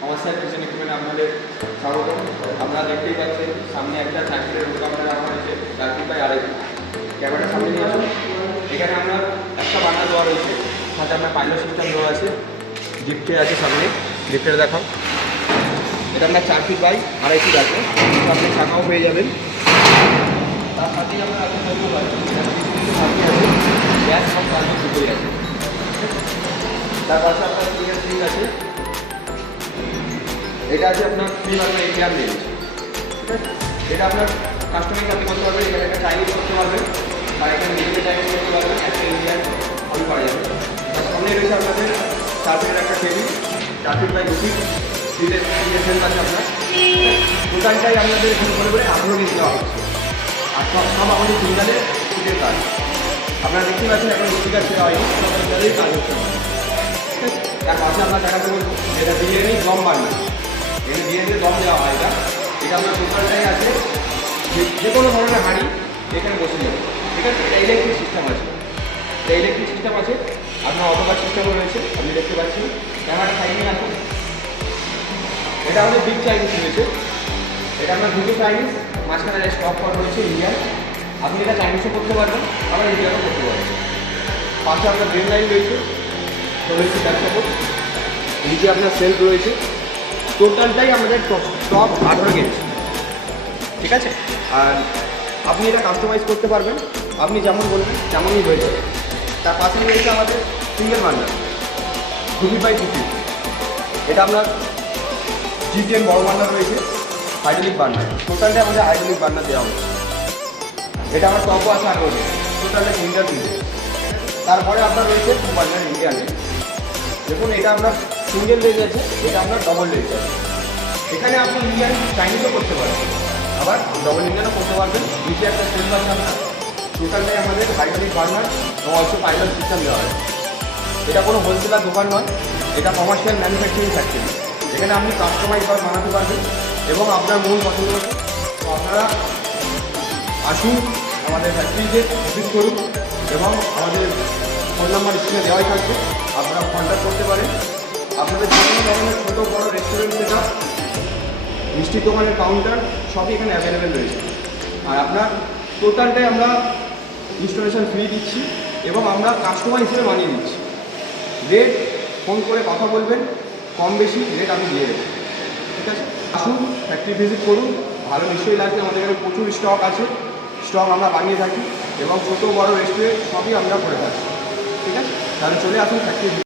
Commercial kitchen equipment আপনাদের স্বাগত। আপনারা দেখতেই পাচ্ছেন সামনে একটা ফ্যাক্টরির দোকানে রাখা হয়েছে, যার প্রায় আড়াইশো। ক্যামেরাটা সামনে নিয়ে আসুন। এখানে আপনার একটা বার্নার দেওয়া রয়েছে, সাথে আপনার পাইলট সিস্টেম দেওয়া আছে, জিপটে আছে সামনে, জিপটেটা দেখাও। এটা আপনার 4 ফিট বাই 2.5 ফিট আছে, আপনি শাখাও পেয়ে যাবেন। তার সাথেই আপনার আছে বলতে পারেন সাথে আছে গ্যাস সব সার্ভিস দুটোই আছে। তার পাশে আপনার ক্লিয়ার সিট আছে, এটা আছে আপনার ফ্রি আপনার এটিএম রেঞ্জ। ঠিক আছে, এটা আপনার কাস্টমাইজ আপনি করতে পারবেন, এখানে একটা চাইনিজ করতে পারবেন আর এখানে নিজেদের চাইনিজ করতে পারবেন, একটা ইন্ডিয়ান আমি পাওয়া যাবে। তার সামনে রয়েছে আপনাদের 4 ফিটের একটা টেবিল, 4 ফিট বাই 2 ফিট, সিটের সেন্স আছে আপনার। দোকানটাই আপনাদের এখানে করে 18 কেজি দেওয়া হচ্ছে, আর সব আমাদের সিঙ্গালের সিটের কাজ। আপনারা দেখতে পাচ্ছেন এখন স্পিকার দেওয়া হয়নি, সবাই কাজ হচ্ছে। তার পাশে আপনার দেখাতে বলবো এটা বিরিয়ানি দম বার্নার, এখানে বিরিয়ানিতে দম দেওয়া হয়। এটা আপনার টোটালটাই আছে, যে কোনো ধরনের হাঁড়ি এখানে বসে যাবে। ঠিক আছে, এটা ইলেকট্রিক সিস্টেম আছে, এটা ইলেকট্রিক সিস্টেম আছে, আপনার অটোকার সিস্টেমও রয়েছে, আপনি দেখতে পাচ্ছেন। ক্যামেরাটা সাইডে আসুন। এটা আমাদের বিগ চাইনিজ রয়েছে, এটা আপনার দুটো চাইনিজ, মাঝখানে স্টক করা রয়েছে ইন্ডিয়ান। আপনি এটা চাইনিজও করতে পারবেন, আবার ইন্ডিয়ানও করতে পারবেন। পাশে আপনার ড্রেন লাইন রয়েছে, রয়েছে ব্যাক সাপোর্ট, নিচে আপনার সেলফ রয়েছে। টোটালটাই আমাদের টপ 18 কেজি। ঠিক আছে, আর আপনি এটা কাস্টমাইজ করতে পারবেন, আপনি যেমন বলবেন তেমনই হয়ে যাবে। তার পাশে রয়েছে আমাদের single burner 2 feet by 2 feet, এটা আপনার G10 বড় বার্নার রয়েছে, হাইড্রোলিক বার্নার। টোটালটা আমাদের হাইড্রোলিক বার্নার দেওয়া হচ্ছে। এটা আমার টপও আছে আর রয়েছে, টোটালটা সিঙ্গেল দিচ্ছে। তারপরে আপনার রয়েছে 2 বার্নার ইন্ডিয়ান। দেখুন এটা আপনার সিঙ্গেল রেঞ্জ আছে, এটা আপনার ডবল রেঞ্জ আছে। এখানে আপনি ইন্ডিয়ান চাইনিজও করতে পারবেন, আবার ডবল ইন্ডিয়ানও করতে পারবেন। নিচে একটা সেলফ আছে আপনার। টোটালটাই আমাদের হাইড্রোলিক বার্নার এবং অবশ্য পাইলট সিস্টেম দেওয়া হয়। এটা কোনো হোলসেলার দোকান নয়, এটা কমার্শিয়াল ম্যানুফ্যাকচারিং ফ্যাক্টরি। এখানে আপনি কাস্টমাইজ করে বানাতে পারবেন এবং আপনার মূল পছন্দ মতো। তো আপনারা আসুন আমাদের ফ্যাক্টরিতে ভিজিট করুন এবং আমাদের ফোন নাম্বার স্ক্রিনে দেওয়াই থাকবে, আপনারা কন্ট্যাক্ট করতে পারেন। আপনাদের যে কোনো ধরনের ছোটো বড়ো রেস্টুরেন্ট সেটা, মিষ্টির দোকানের কাউন্টার সবই এখানে অ্যাভেলেবেল রয়েছে। আর আপনার টোটালটাই আমরা ইনস্টলেশন ফ্রি দিচ্ছি এবং আমরা কাস্টমার হিসেবে বানিয়ে দিচ্ছি। রেট ফোন করে কথা বলবেন, কম বেশি রেট আমি দিয়ে দেবো। ঠিক আছে, আসুন ফ্যাক্টরি ভিজিট করুন, ভালো নিশ্চয়ই লাগবে। আমাদের এখানে প্রচুর স্টক আছে, স্টক আমরা বানিয়ে থাকি এবং ছোটো বড়ো রেস্টুরেন্ট সবই আমরা করে থাকি। ঠিক আছে, তাহলে চলে আসুন ফ্যাক্টরি।